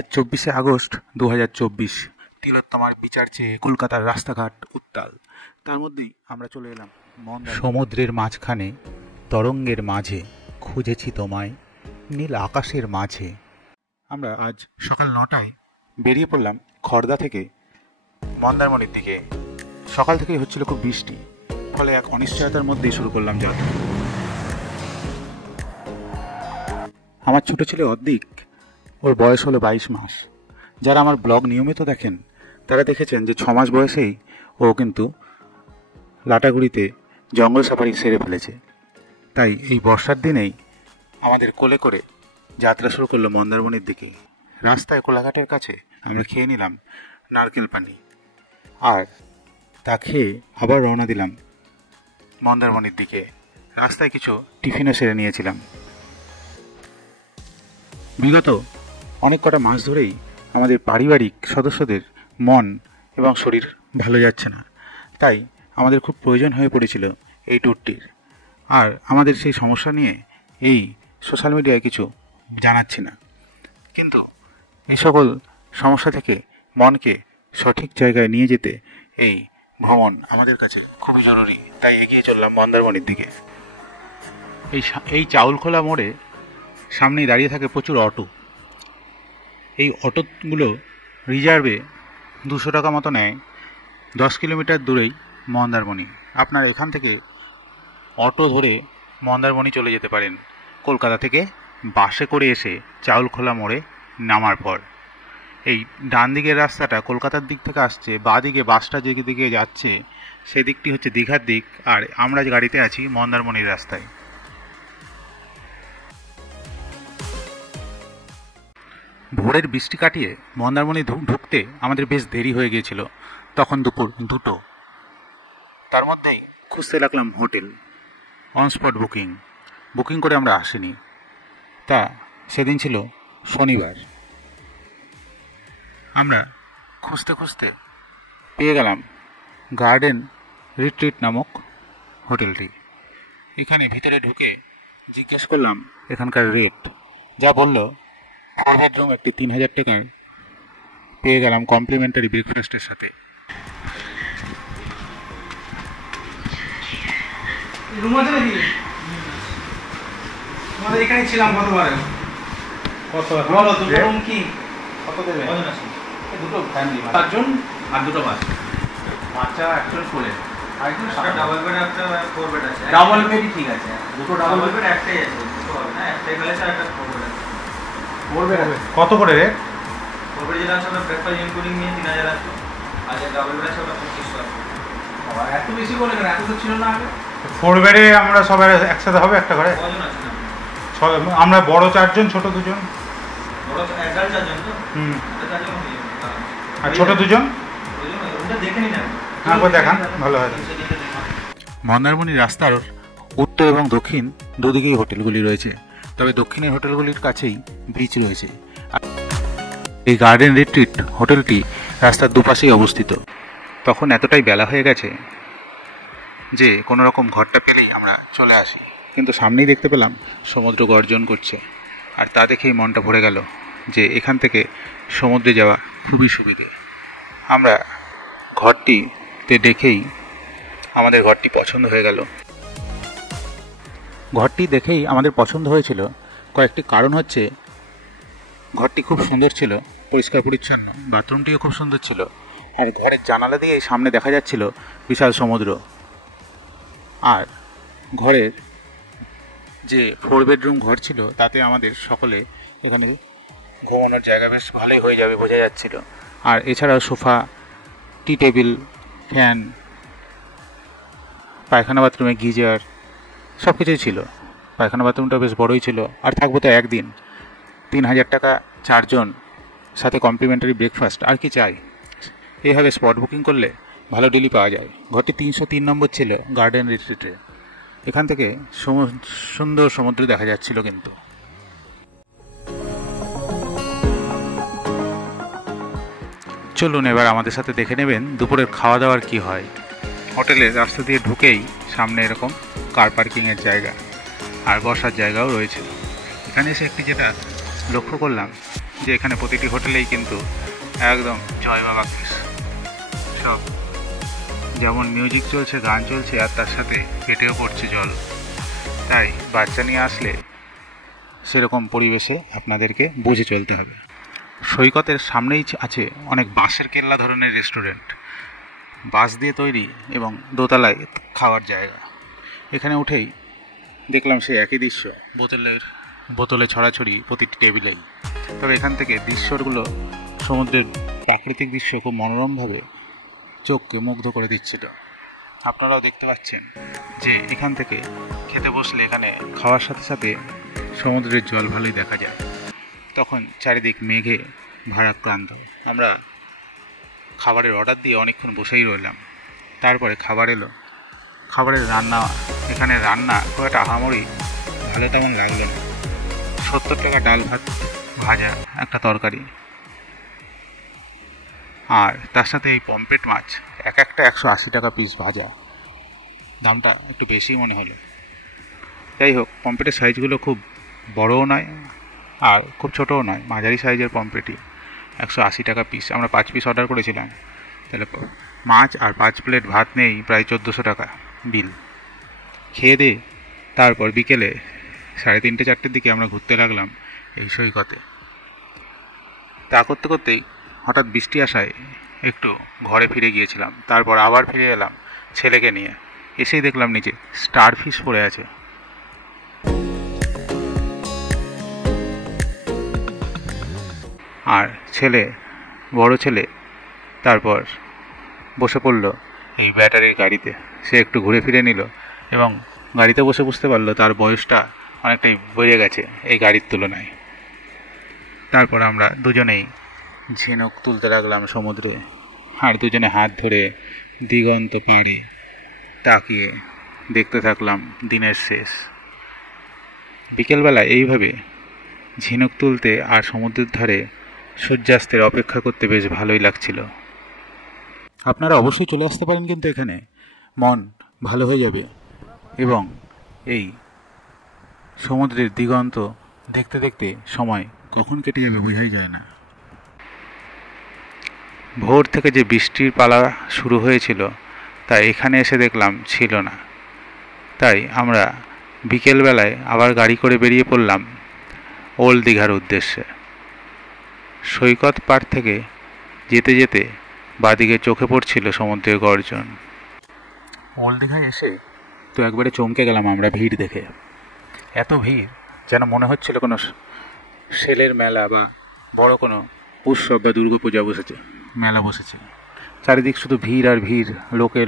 আজ 24শে আগস্ট 2024। তিলোত্তমার বিচার চেয়ে কলকাতার রাস্তাঘাট উত্তাল। তার মধ্যেই আমরা চলে এলাম সমুদ্রের মাঝখানে, তরঙ্গের মাঝে খুঁজেছি তোমায়, নীল আকাশের মাঝে। আমরা আজ সকাল 9টায় বেরিয়ে পড়লাম খড়দা থেকে মন্দারমণির দিকে। সকাল থেকেই হচ্ছিল খুব বৃষ্টি, ফলে এক অনিশ্চয়তার মধ্যেই শুরু করলাম যাত্রা। আমার ছোট ছেলে অদ্দিক, ওর বয়স হলো 22 মাস। যারা আমার ব্লগ নিয়মিত দেখেন তারা দেখেছেন যে 6 মাস বয়সেই ও কিন্তু লাটাগুড়িতে জঙ্গল সাফারি সেরে ফেলেছে। তাই এই বর্ষার দিনেই আমাদের কোলে করে যাত্রা শুরু করলো মন্দারমণির দিকে। রাস্তায় কোলাঘাটের কাছে আমরা খেয়ে নিলাম নারকেল পানি, আর তা খেয়ে আবার রওনা দিলাম মন্দারমণির দিকে। রাস্তায় কিছু টিফিনও সেরে নিয়েছিলাম। বিগত অনেক কটা মাস ধরেই আমাদের পারিবারিক সদস্যদের মন এবং শরীর ভালো যাচ্ছে না, তাই আমাদের খুব প্রয়োজন হয়ে পড়েছিল এই ট্যুরটির। আর আমাদের সেই সমস্যা নিয়ে এই সোশ্যাল মিডিয়ায় কিছু জানাচ্ছি না, কিন্তু এই সকল সমস্যা থেকে মনকে সঠিক জায়গায় নিয়ে যেতে এই ভ্রমণ আমাদের কাছে খুবই জরুরি। তাই এগিয়ে চললাম মন্দারমণির দিকে। এই চাউলখোলা মোড়ে সামনেই দাঁড়িয়ে থাকে প্রচুর অটো। এই অটোগুলো রিজার্ভে 200 টাকা মতো নেয়। 10 কিলোমিটার দূরেই মন্দারমণি। আপনারা এখান থেকে অটো ধরে মন্দারমণি চলে যেতে পারেন কলকাতা থেকে বাসে করে এসে চাউলখোলা মোড়ে নামার পর। এই ডান দিকের রাস্তাটা কলকাতার দিক থেকে আসছে, বাঁ দিকে বাসটা যে দিকে যাচ্ছে সেদিকটি হচ্ছে দীঘার দিক, আর আমরা গাড়িতে আছি মন্দারমণির রাস্তায়। ভোরের বৃষ্টি কাটিয়ে মন্দারমণি ঢুকতে আমাদের বেশ দেরি হয়ে গিয়েছিল। তখন দুপুর 2টো। তার মধ্যেই খুঁজতে লাগলাম হোটেল। অনস্পট বুকিং করে আমরা আসিনি। তা সেদিন ছিল শনিবার। আমরা খুঁজতে খুঁজতে পেয়ে গেলাম গার্ডেন রিট্রিট নামক হোটেলটি। এখানে ভিতরে ঢুকে জিজ্ঞেস করলাম এখানকার রেট। যা বলল 4 বেডরুম একটি 3000 টাকার পেয়ে গেলাম কমপ্লিমেন্টারি ব্রেকফাস্টের সাথে। এখানে ছিলাম কতবারে। কত বলো দুটো রুম কি কত দেবে? দুটো ফ্যামিলি 5 জন আর দুটো বাচ্চা একজন কোলে, আর একজন ডাবল বেড, একটা 4 বেড আছে। ডাবল বেডই ঠিক আছে, দুটো ডাবল বেড একটাই আছে, দুটো হবে না, একটাই গেছে আর একটা 4 বেড আছে। 4 বেড আছে কত করে রে? 4 বেড যেটা আছে ওটা ব্রেকফাস্ট ইনক্লুডিং নিয়ে 3000 আছে, আর যে ডাবল বেড আছে ওটা 2500 আছে। বাবা এত বেশি বলে কেন? এত তো ছিল না আগে। 4 বেডে আমরা সবাই একসাথে হবে একটা ঘরে? কজন আছে না? আমরা বড় 4 জন, ছোট 2 জন। বড় 4 জন তো? এটা 4 জন হয়ে যাবে। আর ছোট 2 জন? ওটা দেখে নিন না, একবার দেখান, ভালো হয়। মন্দারমণি রাস্তার উত্তর এবং দক্ষিণ দুদিকেই হোটেলগুলি রয়েছে, তবে দক্ষিণের হোটেলগুলির কাছেই বিচ রয়েছে। এই গার্ডেন রিট্রিট হোটেলটি রাস্তার দুপাশেই অবস্থিত। তখন এতটাই বেলা হয়ে গেছে যে কোনো রকম ঘরটা পেলেই আমরা চলে আসি, কিন্তু সামনেই দেখতে পেলাম সমুদ্র গর্জন করছে, আর তা দেখেই মনটা ভরে গেল যে এখান থেকে সমুদ্রে যাওয়া খুবই সুবিধে। আমরা ঘরটিতে দেখেই আমাদের ঘরটি পছন্দ হয়ে গেল। ঘরটি দেখেই আমাদের পছন্দ হয়েছিল কয়েকটি কারণ হচ্ছে, ঘরটি খুব সুন্দর ছিল, পরিষ্কার পরিচ্ছন্ন, বাথরুমটিও খুব সুন্দর ছিল, আর ঘরের জানালা দিয়ে সামনে দেখা যাচ্ছিল বিশাল সমুদ্র। আর ঘরের যে 4 বেডরুম ঘর ছিল তাতে আমাদের সকলে এখানে ঘুমানোর জায়গা বেশ ভালোই হয়ে যাবে বোঝা যাচ্ছিল। আর এছাড়াও সোফা, টি টেবিল, ফ্যান, পায়খানা বাথরুমে গিজার সব কিছুই ছিল। পায়খানা বাথরুমটা বেশ বড়ই ছিল। আর থাকবো তো একদিন, 3000 টাকা 4 জন, সাথে কমপ্লিমেন্টারি ব্রেকফাস্ট, আর কি চাই? এইভাবে স্পট বুকিং করলে ভালো ডিলই পাওয়া যায়। ঘরটি 303 নম্বর ছিল গার্ডেন রিট্রিটে। এখান থেকে সুন্দর সমুদ্র দেখা যাচ্ছিল। কিন্তু চলুন এবার আমাদের সাথে দেখে নেবেন দুপুরের খাওয়া দাওয়ার কি হয়। হোটেলের রাস্তা দিয়ে ঢুকেই সামনে এরকম কার পার্কিংয়ের জায়গা আর বসার জায়গাও রয়েছে। এখানে এসে একটি যেটা লক্ষ্য করলাম, যে এখানে প্রতিটি হোটেলেই কিন্তু একদম জয় বাবা কিস সব, যেমন মিউজিক চলছে, গান চলছে, আর তার সাথে পেটেও পড়ছে জল। তাই বাচ্চা নিয়ে আসলে সেরকম পরিবেশে আপনাদেরকে বুঝে চলতে হবে। সৈকতের সামনেই আছে অনেক বাঁশের কেল্লা ধরনের রেস্টুরেন্ট, বাঁশ দিয়ে তৈরি এবং দোতলায় খাওয়ার জায়গা। এখানে উঠেই দেখলাম সেই একই দৃশ্য, বোতলে ছড়াছড়ি প্রতিটি টেবিলেই। তবে এখান থেকে দৃশ্যগুলো, সমুদ্রের প্রাকৃতিক দৃশ্য খুব মনোরমভাবে চোখকে মুগ্ধ করে দিচ্ছিল। আপনারাও দেখতে পাচ্ছেন যে এখান থেকে খেতে বসলে এখানে খাওয়ার সাথে সাথে সমুদ্রের জল ভালোই দেখা যায়। তখন চারিদিক মেঘে ভারাক্রান্ত। আমরা খাবারের অর্ডার দিয়ে অনেকক্ষণ বসেই রইলাম। তারপরে খাবার এলো। খাবারের রান্না, এখানে রান্না খুব একটা আহামরি ভালো তেমন লাগলো না। 70 টাকা ডাল ভাত, ভাজা, একটা তরকারি, আর তার সাথে এই পমফ্রেট মাছ এক একটা 180 টাকা পিস ভাজা। দামটা একটু বেশি মনে হলো। যাই হোক, পমফ্রেটের সাইজগুলো খুব বড়ও নয় আর খুব ছোটও নয়, মাঝারি সাইজের পমফ্রেটই 180 টাকা পিস। আমরা 5 পিস অর্ডার করেছিলাম, তাহলে মাছ আর 5 প্লেট ভাত নেই প্রায় 1400 টাকা বিল। খেয়ে দিয়ে তারপর বিকেলে 3:30-4টের দিকে আমরা ঘুরতে লাগলাম এই সৈকতে। তা করতে করতেই হঠাৎ বৃষ্টি আসায় একটু ঘরে ফিরে গিয়েছিলাম। তারপর আবার ফিরে এলাম ছেলেকে নিয়ে। এসেই দেখলাম নিচে স্টারফিশ পড়ে আছে। আর বড় ছেলে তারপর বসে পড়ল এই ব্যাটারির গাড়িতে। সে একটু ঘুরে ফিরে নিল এবং গাড়িতে বসে বুঝতে পারলো তার বয়সটা অনেকটাই বেড়ে গেছে এই গাড়ির তুলনায়। তারপর আমরা দুজনেই ঝিনুক তুলতে লাগলাম সমুদ্রে, আর দুজনে হাত ধরে দিগন্ত পাড়ে তাকিয়ে দেখতে থাকলাম দিনের শেষ। বিকেলবেলা এইভাবে ঝিনুক তুলতে আর সমুদ্রের ধারে সূর্যাস্তের অপেক্ষা করতে বেশ ভালোই লাগছিল। আপনারা অবশ্যই চলে আসতে পারেন, কিন্তু এখানে মন ভালো হয়ে যাবে এবং এই সমুদ্রের দিগন্ত দেখতে দেখতে সময় কখন কেটে যাবে বোঝাই যায় না। ভোর থেকে যে বৃষ্টির পালা শুরু হয়েছিল তা এখানে এসে দেখলাম ছিল না। তাই আমরা বিকেলবেলায় আবার গাড়ি করে বেরিয়ে পড়লাম ওল্ড দীঘার উদ্দেশ্যে। সৈকত পাড় থেকে যেতে যেতে বাদিকে চোখে পড়ছিল সমুদ্রের গর্জন। ওল্ড দীঘায় এসে তো একবারে চমকে গেলাম আমরা ভিড় দেখে। এত ভিড় যেন মনে হচ্ছিল কোনো সেলের মেলা বা বড় কোনো উৎসব বা দুর্গাপূজা মেলা বসেছে। চারিদিক শুধু ভিড় আর ভিড়,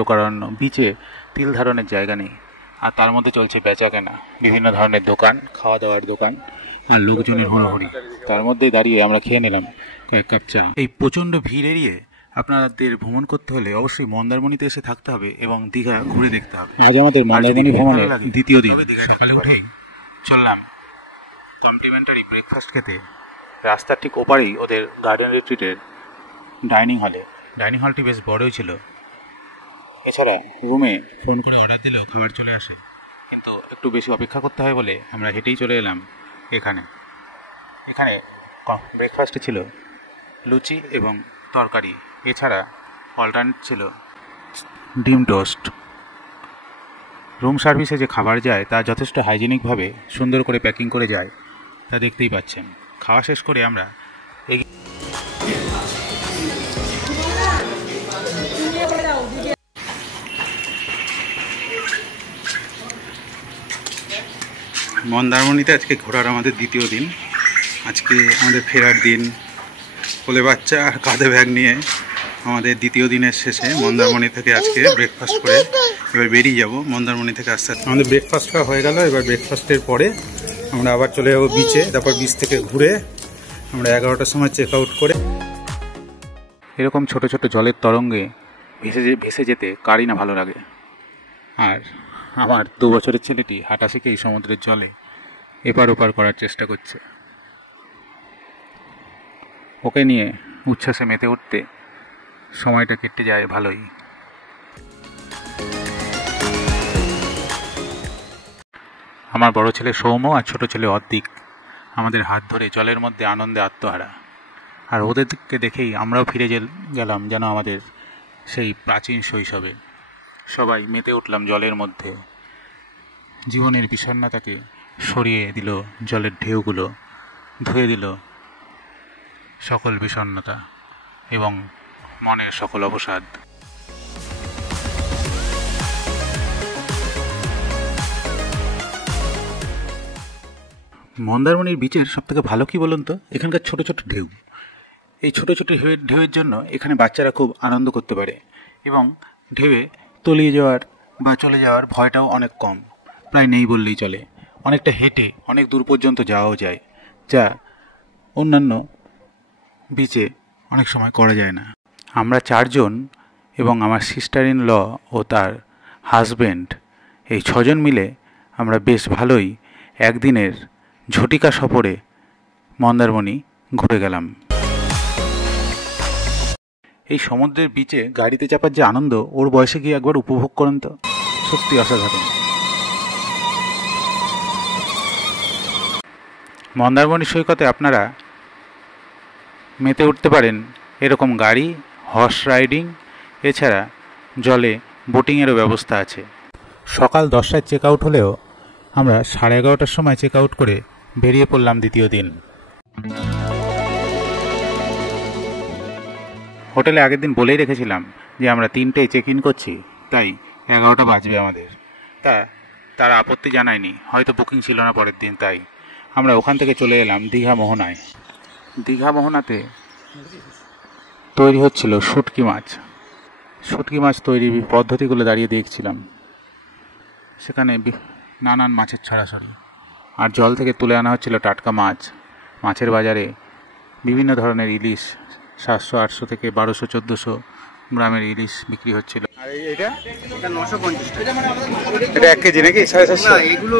লোকারণ্য। বিচে তিল ধারণের জায়গা নেই, আর তার মধ্যে চলছে বেচা কেনা, বিভিন্ন ধরনের দোকান, খাওয়া দাওয়ার দোকান আর লোকজনের হুড়োহুড়ি। তার মধ্যেই দাঁড়িয়ে আমরা খেয়ে নিলাম কয়েক কাপ চা। এই প্রচণ্ড ভিড় এড়িয়ে আপনাদের ভ্রমণ করতে হলে অবশ্যই মন্দারমণিতে এসে থাকতে হবে এবং দীঘা ঘুরে দেখতে হবে। আজ আমাদের মন্দারমণি ভ্রমণের দ্বিতীয় দিন। সকালে উঠেই চললাম কমপ্লিমেন্টারি ব্রেকফাস্ট খেতে রাস্তার ঠিক ওপারেই ওদের গার্ডেন রিট্রিটের ডাইনিং হলটি বেশ বড়ই ছিল। এছাড়া রুমে ফোন করে অর্ডার দিলেও খাবার চলে আসে, কিন্তু একটু বেশি অপেক্ষা করতে হয় বলে আমরা হেঁটেই চলে এলাম এখানে। ব্রেকফাস্টে ছিল লুচি এবং তরকারি, এছাড়া অল্টারনেট ছিল ডিম টোস্ট। রুম সার্ভিসে যে খাবার যায় তা যথেষ্ট হাইজেনিকভাবে সুন্দর করে প্যাকিং করে যায়, তা দেখতেই পাচ্ছেন। খাওয়া শেষ করে আমরা মন্দারমণিতে আজকে ঘোরার আমাদের দ্বিতীয় দিন। আজকে আমাদের ফেরার দিন। কোলে বাচ্চা আর কাঁধে ব্যাগ নিয়ে আমাদের দ্বিতীয় দিনের শেষে মন্দারমণি থেকে আজকে ব্রেকফাস্ট করে এবার বেরিয়ে যাব মন্দারমণি থেকে আস্তে আস্তে। আমাদের ব্রেকফাস্টটা হয়ে গেল। এবার ব্রেকফাস্টের পরে আমরা আবার চলে যাবো বিচে। তারপর বিচ থেকে ঘুরে আমরা 11টার সময় চেক আউট করে। এরকম ছোট ছোট জলের তরঙ্গে ভেসে যেতে কারই না ভালো লাগে। আর আমার 2 বছরের ছেলেটি হাঁটা শিখে এই সমুদ্রের জলে এপার ওপার করার চেষ্টা করছে। ওকে নিয়ে উচ্ছ্বাসে মেতে উঠতে সময়টা কেটে যায় ভালোই। আমার বড় ছেলে সৌম্য আর ছোট ছেলে অদ্দিক আমাদের হাত ধরে জলের মধ্যে আনন্দে আত্মহারা। আর ওদেরকে দেখেই আমরাও ফিরে গেলাম যেন আমাদের সেই প্রাচীন শৈশবে। সবাই মেতে উঠলাম জলের মধ্যে। জীবনের বিষণ্ণতাকে সরিয়ে দিল জলের ঢেউগুলো, ধুয়ে দিল সকল বিষণ্ণতা এবং মনের সকল অবসাদ। মন্দারমণির বিচের সবথেকে ভালো কি বলুন তো, এখানকার ছোট ছোট ঢেউ। এই ছোট ছোট ঢেউয়ের জন্য এখানে বাচ্চারা খুব আনন্দ করতে পারে এবং ঢেউয়ে তলিয়ে যাওয়ার বা চলে যাওয়ার ভয়টাও অনেক কম, প্রায় নেই বললেই চলে। অনেকটা হেঁটে অনেক দূর পর্যন্ত যাওয়াও যায়, যা অন্যান্য বিচে অনেক সময় করা যায় না। আমরা 4 জন এবং আমার সিস্টার ইন ল ও তার হাজব্যান্ড, এই 6 জন মিলে আমরা বেশ ভালোই একদিনের ঝটিকা সফরে মন্দারমণি ঘুরে গেলাম। এই সমুদ্রের বিচে গাড়িতে চাপার যে আনন্দ, ওর বয়সে গিয়ে একবার উপভোগ করুন তো, সত্যি অসাধারণ। মন্দারমণি সৈকতে আপনারা মেতে উঠতে পারেন এরকম গাড়ি, হর্স রাইডিং, এছাড়া জলে বোটিংয়েরও ব্যবস্থা আছে। সকাল 10টায় চেক আউট হলেও আমরা 11:30টার সময় চেক আউট করে বেরিয়ে পড়লাম দ্বিতীয় দিন। হোটেলে আগের দিন বলেই রেখেছিলাম যে আমরা 3টায় চেক ইন করছি, তাই 11টা বাজবে আমাদের। তারা আপত্তি জানায়নি, হয়তো বুকিং ছিল না পরের দিন, তাই আমরা ওখান থেকে চলে এলাম দীঘা মোহনায়। দীঘা মোহনাতে তৈরি হচ্ছিল শুটকি মাছ। শুটকি মাছ তৈরির পদ্ধতিগুলো দাঁড়িয়ে দেখছিলাম। সেখানে নানান মাছের ছড়াছড়ি, আর জল থেকে তুলে আনা হচ্ছিল টাটকা মাছ। মাছের বাজারে বিভিন্ন ধরনের ইলিশ, 700-800 থেকে 1200-1400 গ্রামের ইলিশ বিক্রি হচ্ছিল। আর এটা 950 টাকা। এটা 1 কেজি নাকি? 750? এগুলো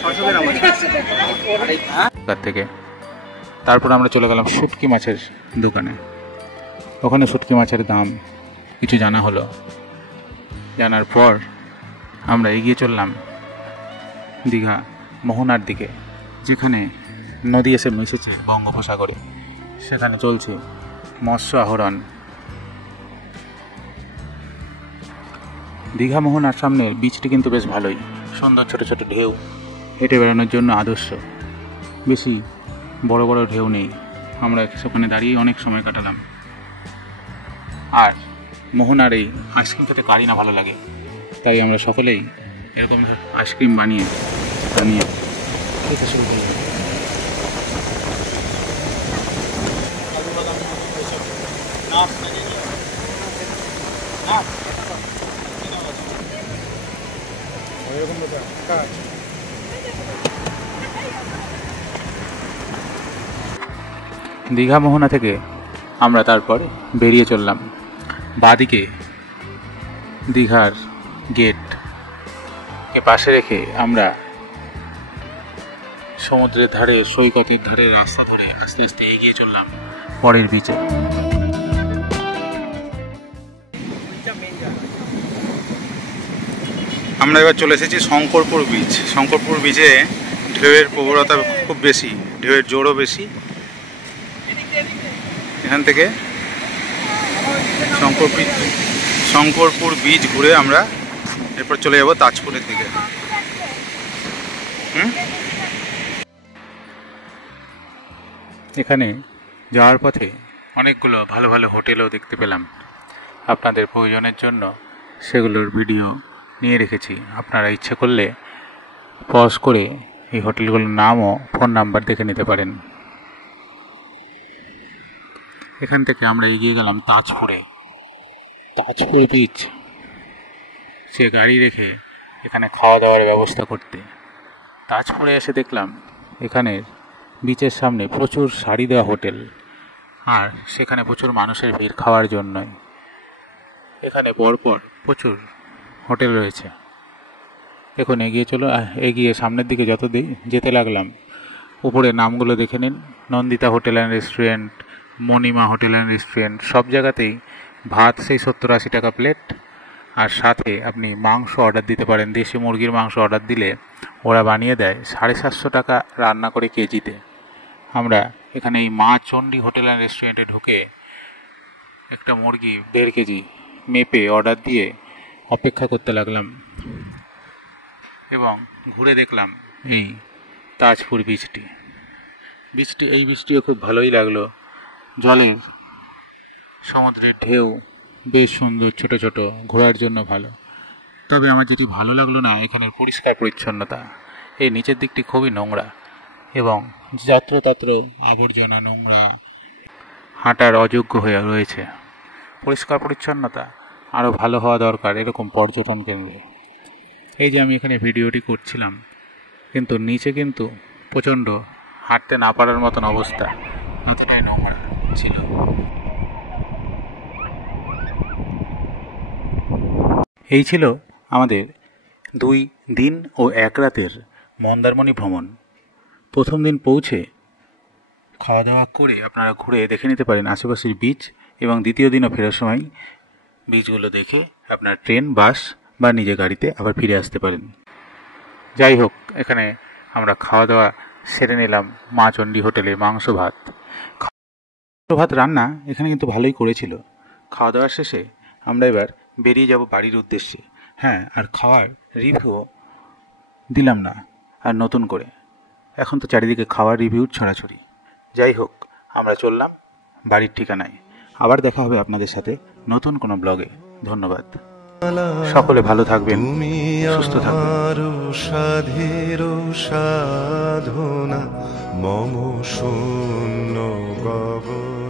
600 গ্রাম থেকে। তারপর আমরা চলে গেলাম শুটকি মাছের দোকানে। ওখানে শুটকি মাছের দাম কিছু জানা হলো। জানার পর আমরা এগিয়ে চললাম দীঘা মোহনার দিকে, যেখানে নদী এসে মিশেছে বঙ্গোপসাগরে। সেখানে চলছে মৎস্য আহরণ। দীঘা মোহনার সামনের বিচটি কিন্তু বেশ ভালোই, সুন্দর ছোট ছোট ঢেউ, হেঁটে বেড়ানোর জন্য আদর্শ। বেশি বড় বড় ঢেউ নেই। আমরা সেখানে দাঁড়িয়ে অনেক সময় কাটালাম। আর মোহনার এই আইসক্রিম খেতে কারই না ভালো লাগে, তাই আমরা সকলেই এরকম আইসক্রিম বানিয়ে খেতে শুরু করলাম। দীঘা মোহনা থেকে আমরা তারপর বেরিয়ে চললাম বাঁদিকে দীঘার গেটকে পাশে রেখে আমরা সমুদ্রের ধারে, সৈকতের ধারে রাস্তা ধরে আস্তে আস্তে এগিয়ে চললাম পরের বিচে। আমরা এবার চলে এসেছি শঙ্করপুর বিচ। শঙ্করপুর বিচে ঢেউয়ের প্রবলতা খুব বেশি, ঢেউয়ের জোরও বেশি। এখান থেকে শঙ্করপুর বিচ ঘুরে আমরা এরপর চলে যাব তাজপুরের দিকে। এখানে যাওয়ার পথে অনেকগুলো ভালো ভালো হোটেলও দেখতে পেলাম। আপনাদের প্রয়োজনের জন্য সেগুলোর ভিডিও নিয়ে রেখেছি। আপনারা ইচ্ছে করলে পজ করে এই হোটেলগুলোর নাম ও ফোন নাম্বার দেখে নিতে পারেন। এখান থেকে আমরা এগিয়ে গেলাম তাজপুর বিচ। সে গাড়ি রেখে এখানে খাওয়া দাওয়ার ব্যবস্থা করতে। তাজপুরে এসে দেখলাম এখানের বিচের সামনে প্রচুর সারি দেওয়া হোটেল, আর সেখানে প্রচুর মানুষের ভিড় খাওয়ার জন্যই। এখানে পরপর প্রচুর হোটেল রয়েছে। এখন এগিয়ে সামনের দিকে যত যেতে লাগলাম, উপরে নামগুলো দেখে নিন। Nandita hotel and restaurant, Monima hotel and restaurant, সব জায়গাতেই ভাত সেই 70-80 টাকা প্লেট, আর সাথে আপনি মাংস অর্ডার দিতে পারেন। দেশি মুরগির মাংস অর্ডার দিলে ওরা বানিয়ে দেয় 750 টাকা রান্না করে কেজিতে। আমরা এখানে এই মা চণ্ডী হোটেল অ্যান্ড রেস্টুরেন্টে ঢুকে একটা মুরগি 1.5 কেজি মেপে অর্ডার দিয়ে অপেক্ষা করতে লাগলাম এবং ঘুরে দেখলাম এই তাজপুর বীচটি। এই বীচটিও খুব ভালোই লাগলো। জলের সমুদ্রের ঢেউ বেশ সুন্দর, ছোট ছোট, ঘোরার জন্য ভালো। তবে আমার যেটি ভালো লাগলো না এখানের পরিষ্কার পরিচ্ছন্নতা। এই নিচের দিকটি খুবই নোংরা এবং যত্রতত্র আবর্জনা, নোংরা, হাঁটার অযোগ্য হয়ে রয়েছে। পরিষ্কার পরিচ্ছন্নতা আরও ভালো হওয়া দরকার এরকম পর্যটন কেন্দ্রে। এই যে আমি এখানে ভিডিওটি করছিলাম, কিন্তু নিচে কিন্তু প্রচণ্ড হাঁটতে না পারার মতন অবস্থা, এতটাই নোংরা ছিল। এই ছিল আমাদের 2 দিন ও 1 রাতের মন্দারমণি ভ্রমণ। প্রথম দিন পৌঁছে খাওয়া দাওয়া করে আপনারা ঘুরে দেখে নিতে পারেন আশেপাশের বিচ, এবং দ্বিতীয় দিনও ফেরার সময় বিচগুলো দেখে আপনার ট্রেন, বাস বা নিজে গাড়িতে আবার ফিরে আসতে পারেন। যাই হোক, এখানে আমরা খাওয়া দাওয়া সেরে নিলাম মা চণ্ডী হোটেলে। মাংস ভাত রান্না এখানে কিন্তু ভালোই করেছিল। খাওয়া দাওয়ার শেষে আমরা এবার বেরিয়ে যাব বাড়ির উদ্দেশ্যে। হ্যাঁ, আর খাওয়ার রিভিউ দিলাম না আর নতুন করে, এখন তো চারিদিকে খাওয়ার রিভিউর ছড়াছড়ি। যাই হোক, আমরা চললাম বাড়ির ঠিকানায়। আবার দেখা হবে আপনাদের সাথে নতুন কোনো ব্লগে। ধন্যবাদ। সকলে ভালো থাকবেন, সুস্থ থাকবেন। সাধের সাধনা মম শূন্য গগন।